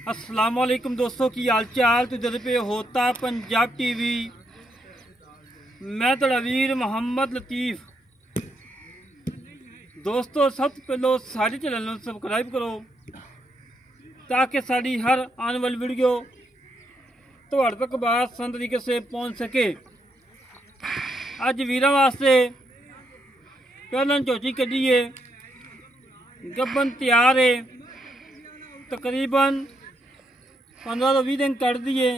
अस्सलामुअलैकुम दोस्तों की हाल चाल तो जद पे होता पंजाब टीवी। मैं तो वीर मोहम्मद लतीफ़। दोस्तों सब पहलो सारे चैनल को सबसक्राइब करो ताकि साड़ी हर आने वाली वीडियो तो तक आसान तरीके से पहुंच सके। अज वीरों वास्ते पहला झोटी कढ़ी है, गब्बन तैयार है, तकरीबन 15 तो 20 दिन कट दिए।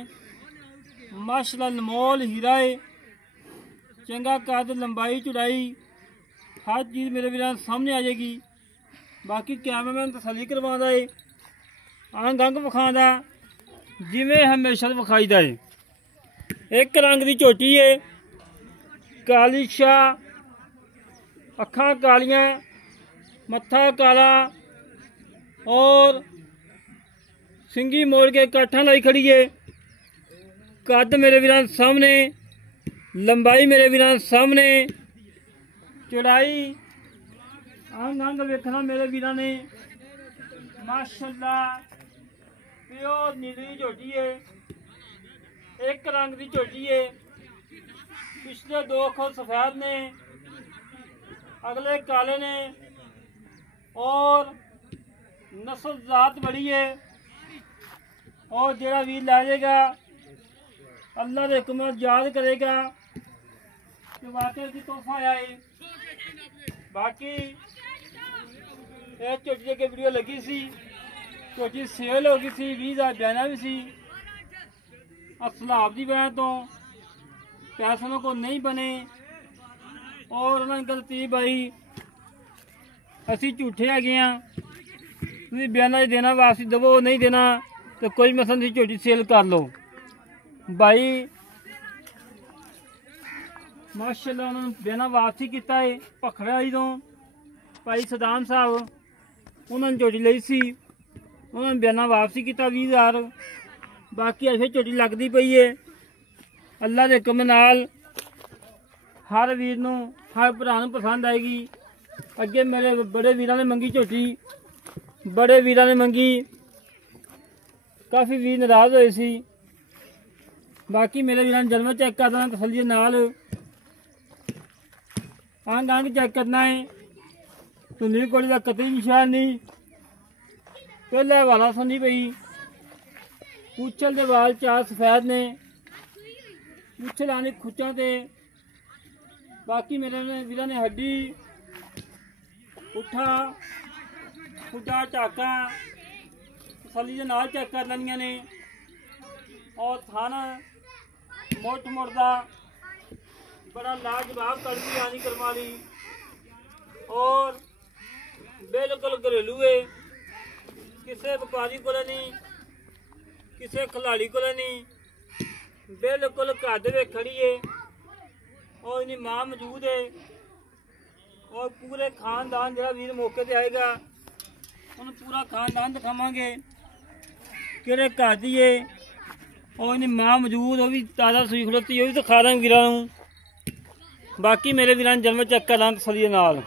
माशाल्लाह नमोल हीरा है, चंगा कद लंबाई चौड़ाई हर चीज़ मेरे वीर सामने आ जाएगी। बाकी कैमरामैन तसली करवादा है, अंग अंग विखादा जिमें हमेशा विखाईदा है। एक रंग की झोटी है, काली शाह, अखा कालियां, मत्था काला और सिंगी मोड़ के काठा लाई खड़ी है। कद मेरे वीरान सामने, लंबाई मेरे वीरान सामने, चौड़ाई अंग अंग वेखना मेरे वीरान ने। माशाल्लाह प्योर नीली झोटी है, एक रंग की झोटी है। पिछले दो अखर सफेद ने, अगले काले ने और नस्ल जात बड़ी है। और जेड़ा वीर ला जाएगा अल्लाह के हुक्म याद करेगा कि वाकई की तोहफा आया है। बाकी झोटी अगे वीडियो लगी सी, झोटी सेल हो गई सी, 20,000 बयाना भी सी। असलाब की वजह तो पैसों को नहीं बने और उन्होंने गलती भाई असी झूठे है, बयाना देना वापसी दवो, नहीं देना तो कोई मसला नहीं, झोटी सेल कर लो। भाई माशाल्लाह उन्होंने बयाना वापसी किया है। भखड़ा ही तो भाई सदाम साहब उन्होंने झोटी ली सी, उन्होंने बयाना वापसी किया 20,000। बाकी अजे झोटी लगती पई है। अल्लाह के हुक्म नाल हर वीर नूं हर भरा नूं पसंद आएगी। अगे मेरे बड़े वीरां ने मंगी झोटी, बड़े वीरां ने मंगी, काफ़ी वीर नाराज होए सी। बाकी मेरे वीरां जन्म चेक कर देना तसल्ली नाल, अंग अंग चेक करना है। धुंधली कोड़ी का कतई निशान नहीं, पहले हवाला सुनी पई। पूछल के वाल चार सफेद ने, पूछल आने खुचा ते। बाकी मेरे वीरां ने हड्डी उठा खुटा झाका तसली के नाल चेक कर लेंगे ने। और थाना मुठ मुड़दा बड़ा लाजवाब कड़की आनी करवा ली और बिल्कुल घरेलू है। किसी व्यापारी को नहीं, किसी खिलाड़ी को नहीं, बिल्कुल घर दे खड़ी है और इनकी मां मौजूद है। और पूरे खानदान जरा वीर मौके पर आएगा उन्हें पूरा खानदान दिखावे कि घर की है और इनकी मां मौजूद, वो भी ताज़ा सूई खड़ोती, वो भी दिखा दें वीरां नूं। बाकी मेरे वीरां जन्म चेक कर लें तसल्ली नाल।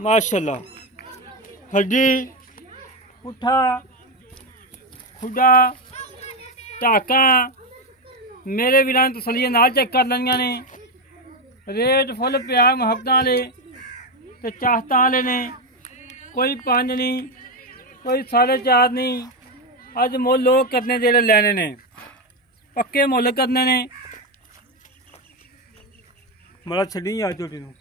माशाल्लाह हड्डी पुट्ठा खुडा टाका मेरे वीरां तसल्ली नाल चेक कर लेंगे ने। रेट फुल प्यार मुहब्बत वाले तो चाहता वाले ने, कोई 5 नहीं, कोई 4.5 नहीं। अज मुल लोग करने जेड़े लैने ने पक्के मुल करने ने। बड़ा छड़ी आ झोटी नूं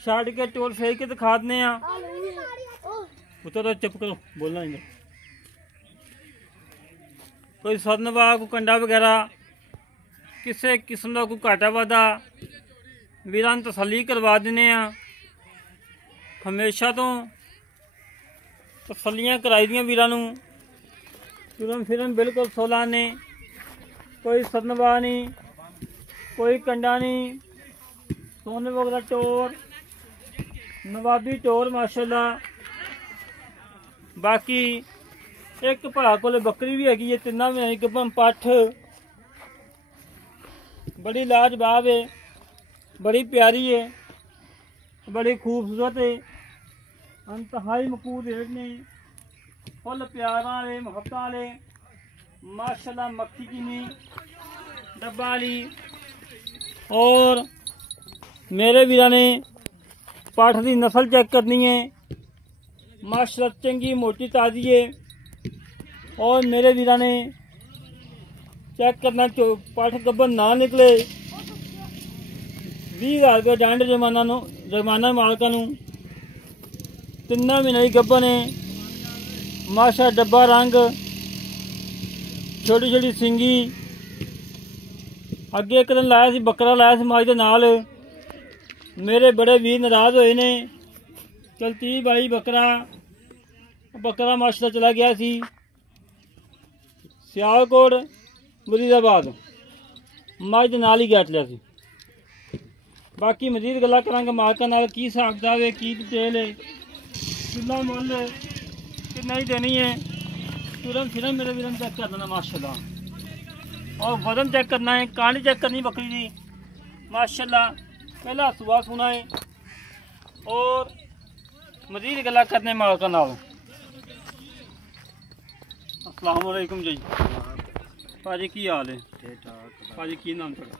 छड़ के टोर सही के दिखा दें। उतर चुप करो, बोलना नहीं। कोई सदनवा कोई कंडा वगैरह किसी किस्म का कोई घाटा वाधा वीरां तसल्ली करवा देने। हमेशा तो तसल्लियां कराई दियां वीरां नूं, तुरन फिरन बिल्कुल सोला ने। कोई सदनवा नहीं, कोई कंडा नहीं, सोने वगैरह टोर नवाबी टोर माशाल्लाह। बाकी एक भरा को बकरी भी हैगी है, तिना भी है गब्बन पठ बड़ी लाजवाब है, बड़ी प्यारी है। बड़ी खूबसूरत है, इंतहाई मकबूल रेट ने, फुल प्यार वाले मुहब्बत वाले माशाल्लाह मक्खी की नी डब्बा वाली। और मेरे वीरा ने पाठ की नस्ल चेक करनी है, माशाल्लाह चंगी मोटी ताजी है। और मेरे वीरा ने चेक करना पाठ गब्बन ना निकले 20,000 रुपये डांड जुर्माना मालका नूं। 3 महीने की गब्बन है, माशा डब्बा रंग, छोटी छोटी सिंगी। अगे एक दिन लाया सी बकरा लाया सी माज दे नाल, मेरे बड़े वीर नाराज होए ने। चल 30-22 बकरा माशाल्लाह चला गया सी सियालकोट मुरीदाबाद, मज दे नाल ही गैट लिया सी। बाकी मजीद गल्लां करांगे मालकां नाल, की हिसाब किताब है, की डिटेल है, कितना मुल है, कितना ही देनी है। तुरंत फिर मेरे वीरन चेक कर देना माशाल्लाह। और वजन चेक करना है, कहानी चेक करनी बकरी की माशाल्लाह। पहला सुबह सुना है और मजीद गल्लां करने मालकां नाल। अस्सलाम वालेकुम जी भाजी, की हाल है? ठीक ठाक भाजी की नाम तेरा?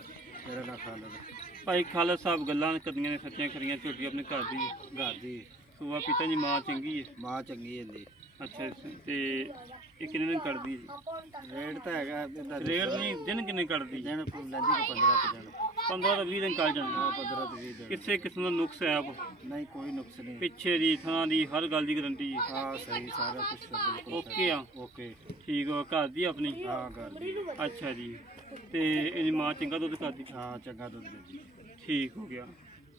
मेरा नाम खालिद है। भाई खालिद साहब गल्लां करनियां ने सच्चियां खरियां झोटी अपने घर दी घर दी सुबह पिता जी मां चंगी है? मां चंगी है जी। अच्छा ते ये किन्ने दिन कटदी जी? रेट तो है रेट नहीं, दिन किन्ने कटदी? दिन लैंदी को 15 के दिन 15 ਤੋਂ 20 ਦਿਨ ਕੱਢ ਜਾਂਦੇ। हाँ 15 से 20 दिन। ਕਿਸੇ ਕਿਸਮ ਦਾ ਨੁਕਸ ਹੈ ਆਪ नहीं कोई नुक्स नहीं। ਪਿੱਛੇ ਦੀ ਥਾਂ ਦੀ ਹਰ ਗੱਲ ਦੀ ਗਾਰੰਟੀ ਹੈ? हाँ सही सारा कुछ बिल्कुल ਓਕੇ ਆ? ओके। ਠੀਕ ਹੋ ਘਰ ਦੀ ਆਪਣੀ? हाँ घर दी। ਅੱਛਾ ਜੀ। ਤੇ ਇਹਦੀ ਮਾਂ ਚੰਗਾ ਦੁੱਧ ਕਰਦੀ? हाँ चंगा दूध दे जी। ਠੀਕ ਹੋ ਗਿਆ।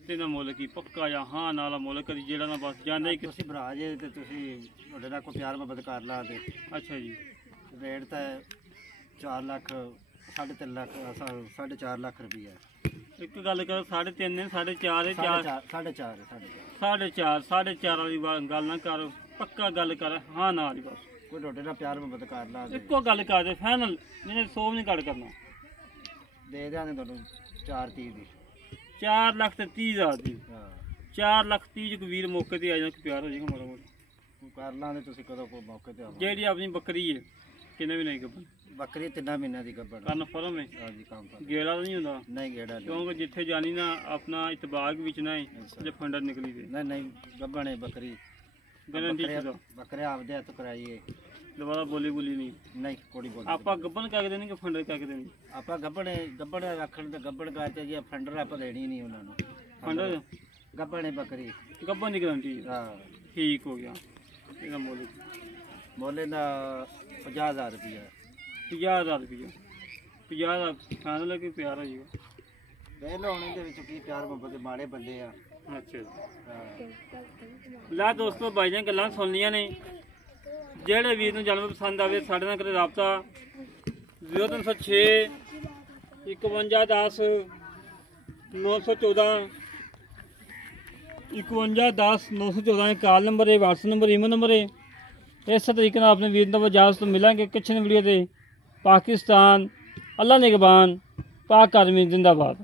ਤੇ ਇਹਦਾ ਮੁੱਲ ਕੀ ਪੱਕਾ ਜਾਂ ਹਾਂ ਨਾਲ ਮੁੱਲ ਕਦੀ ਜਿਹੜਾ ਨਾ ਬਸ ਜਾਂਦਾ ਹੀ ਤੁਸੀਂ ਭਰਾ ਜੇ ਤੇ ਤੁਸੀਂ ਤੁਹਾਡੇ ਨਾਲ ਕੋਈ ਪਿਆਰ ਮੁਹੱਬਤ ਕਰ ਲਾ ਤੇ ਅੱਛਾ ਜੀ। ਰੇਟ ਤਾਂ 4 ਲੱਖ 3.5 ਲੱਖ 4.5 ਲੱਖ ਰੁਪਈਆ। ਇੱਕ ਗੱਲ ਕਰੋ 3.5 ਨੇ 4.5 4 4.5 4.5 ਵਾਲੀ ਗੱਲ ਨਾ ਕਰ, ਪੱਕਾ ਗੱਲ ਕਰ ਹਾਂ ਨਾਲ ਹੀ ਬਸ। ਕੋਈ ਤੁਹਾਡੇ ਨਾਲ ਪਿਆਰ ਮੁਹੱਬਤ ਕਰ ਲਾ ਤੇ ਇੱਕੋ ਗੱਲ ਕਰ ਦੇ ਫਾਈਨਲ, ਜਿਹਨੇ 100 ਨਹੀਂ ਕੱਢ ਕਰਨਾ। ਦੇ ਦਿਆਂਗੇ ਤੁਹਾਨੂੰ 4.30 ਦੀ। 4,30,000 ਦੀ। ਹਾਂ 4,30,000 ਚ ਕੋਈ ਵੀਰ ਮੌਕੇ ਤੇ ਆ ਜਾਣਾ, ਪਿਆਰ ਹੋ ਜਾਏਗਾ ਮਾੜਾ ਮੋਟਾ। ਕਰ ਲਾਂਗੇ ਤੁਸੀਂ ਕਦੋਂ ਕੋਈ ਮੌਕੇ ਤੇ ਆਵੋ। ਜਿਹੜੀ ਆਪਣੀ ਬੱਕਰੀ ਹੈ ਕਿੰਨੇ ਵੀ ਨਹੀਂ ਗੱਬਨ ਬੱਕਰੀ 3 ਮਹੀਨਿਆਂ ਦੀ ਗੱਭਣ। ਕੰਨ ਫਰਮ ਹੈ, ਹਾਂਜੀ ਕੰਮ ਕਰ। ਗੇੜਾ ਤਾਂ ਨਹੀਂ ਹੁੰਦਾ ਨਹੀਂ ਗੇੜਾ ਨਹੀਂ। ਕਿਉਂਕਿ ਜਿੱਥੇ ਜਾਣੀ ਨਾ ਆਪਣਾ ਇਤਬਾਗ ਵਿੱਚ ਨਾ ਹੈ ਜੇ ਫੰਡਰ ਨਿਕਲੀ ਦੇ ਨਹੀਂ ਨਹੀਂ ਗੱਭਣ ਹੈ ਬੱਕਰੀ। ਗਾਰੰਟੀ ਦਾ ਬੱਕਰੇ ਆਪਦੇ ਹੱਥ ਕਰਾਈਏ। ਦੁਬਾਰਾ ਬੋਲੀ ਨਹੀਂ ਨਹੀਂ ਕੋੜੀ ਬੋਲ। ਆਪਾਂ ਗੱਬਨ ਕਹਿ ਦੇਣੀ ਕਿ ਫੰਡਰ ਕਹਿ ਦੇਣੀ? ਆਪਾਂ ਗੱਭਣ ਰੱਖਣ ਤੇ ਗੱਭਣ ਕਰਕੇ ਜੀ ਫੰਡਰ ਆਪਾਂ ਦੇਣੀ ਨਹੀਂ ਉਹਨਾਂ ਨੂੰ। ਫੰਡਰ ਗੱਭਣ ਹੈ ਬੱਕਰੀ, ਗੱਬਨ ਦੀ ਗਾਰੰਟੀ ਹੈ। ਹਾਂ ਠੀਕ ਹੋ ਗਿਆ। ਇਹਦਾ ਮੁੱਲ ਮੋਲੇ ਦਾ 50,000 ਰੁਪਇਆ। 50,000 ਰੁਪਇਆ। 50,000 ਫਾਈਨਲ ਹੈ ਕਿ ਪਿਆਰ ਹੋ ਜਾਏਗਾ? ਵੇਖ ਲਓ ਹੁਣ ਇਹਦੇ ਵਿੱਚ ਕੀ ਪਿਆਰ ਮੁਹੱਬਤ ਦੇ ਮਾੜੇ ਬੰਦੇ ਆ। ਅੱਛਾ ਹਾਂ ਲੈ ਦੋਸਤੋ ਬਾਈ ਦੀਆਂ ਗੱਲਾਂ ਸੁਣ ਲਈਆਂ ਨੇ। ਜਿਹੜੇ ਵੀਰ ਨੂੰ ਜਾਨਵਰ ਪਸੰਦ ਆਵੇ ਸਾਡੇ ਨਾਲ ਕਰੇ ਰਾਬਤਾ 0306 5110 914 5110 914 ਇਹ ਕਾਲ ਨੰਬਰ ਹੈ, WhatsApp ਨੰਬਰ, ਈਮੇਲ ਨੰਬਰ ਹੈ। इस तरीके ਨਾਲ अपने वीर को इजाजत तो मिलेंगे किचन वीडियो से। पाकिस्तान अल्लाह निगहबान, पाक आर्मी जिंदाबाद।